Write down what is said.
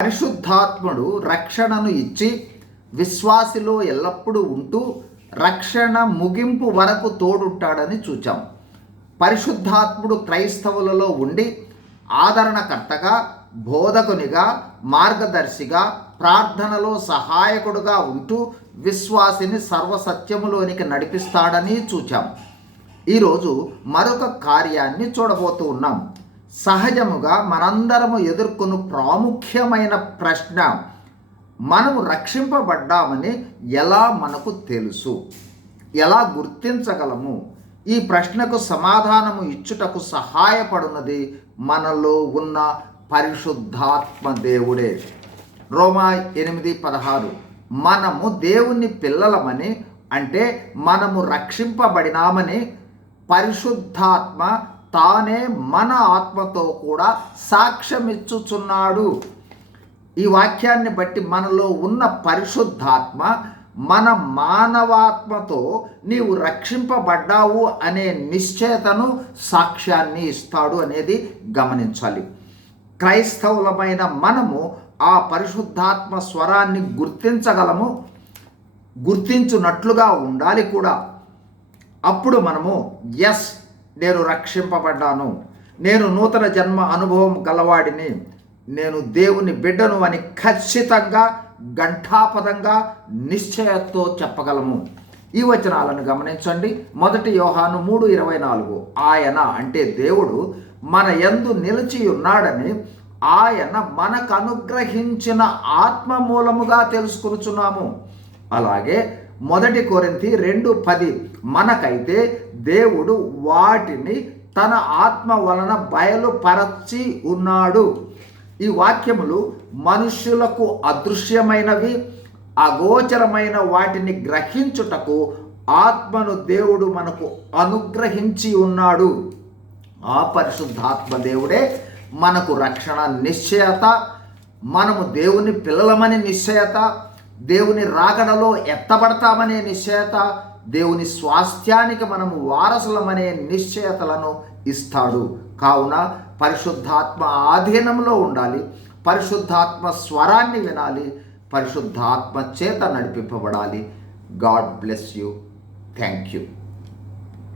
పరిశుద్ధాత్ముడు రక్షణను ఇచ్చి విశ్వాసిలో ఎల్లప్పుడూ ఉంటూ రక్షణ ముగింపు వరకు తోడుంటాడని చూచాం. పరిశుద్ధాత్ముడు క్రైస్తవులలో ఉండి ఆదరణకర్తగా, బోధకునిగా, మార్గదర్శిగా, ప్రార్థనలో సహాయకుడుగా ఉంటూ విశ్వాసిని సర్వసత్యములోనికి నడిపిస్తాడని చూచాం. ఈరోజు మరొక కార్యాన్ని చూడబోతూ ఉన్నాం. సహజముగా మనందరము ఎదుర్కొన్న ప్రాముఖ్యమైన ప్రశ్న, మనము రక్షింపబడ్డామని ఎలా మనకు తెలుసు, ఎలా గుర్తించగలము? ఈ ప్రశ్నకు సమాధానము ఇచ్చుటకు సహాయపడున్నది మనలో ఉన్న పరిశుద్ధాత్మ దేవుడే. రోమా 8:16 మనము దేవుని పిల్లలమని, అంటే మనము రక్షింపబడినామని పరిశుద్ధాత్మ తానే మన ఆత్మతో కూడా సాక్ష్యమిచ్చుచున్నాడు. ఈ వాక్యాన్ని బట్టి మనలో ఉన్న పరిశుద్ధాత్మ మన మానవాత్మతో నీవు రక్షింపబడ్డావు అనే నిశ్చయతను, సాక్ష్యాన్ని ఇస్తాడు అనేది గమనించాలి. క్రైస్తవులమైన మనము ఆ పరిశుద్ధాత్మ స్వరాన్ని గుర్తించగలము, గుర్తించున్నట్లుగా ఉండాలి కూడా. అప్పుడు మనము ఎస్, నేను రక్షింపబడ్డాను, నేను నూతన జన్మ అనుభవం గలవాడిని, నేను దేవుని బిడ్డను అని ఖచ్చితంగా, ఘంటాపదంగా, నిశ్చయతో చెప్పగలము. ఈ వచనాలను గమనించండి. 1 యోహాను 3:24 ఆయన అంటే దేవుడు మన యందు నిలిచి ఉన్నాడని ఆయన మనకు అనుగ్రహించిన ఆత్మ మూలముగా తెలుసుకొనుచున్నాము. అలాగే 1 కొరింథీ 2:10 మనకైతే దేవుడు వాటిని తన ఆత్మ వలన బయలుపరచి ఉన్నాడు. ఈ వాక్యములు మనుష్యులకు అదృశ్యమైనవి, అగోచరమైన వాటిని గ్రహించుటకు ఆత్మను దేవుడు మనకు అనుగ్రహించి ఉన్నాడు. ఆ పరిశుద్ధాత్మ దేవుడే మనకు రక్షణ నిశ్చయత, మనము దేవుని పిల్లలమని నిశ్చయత, దేవుని రాకడలో ఎత్తబడతామనే నిశ్చయత, దేవుని స్వాస్థ్యానికి మనము వారసులమనే నిశ్చయతలను ఇస్తాడు. కావున పరిశుద్ధాత్మ ఆధీనంలో ఉండాలి, పరిశుద్ధాత్మ స్వరాన్ని వినాలి, పరిశుద్ధాత్మ చేత నడిపింపబడాలి. God bless you. Thank you.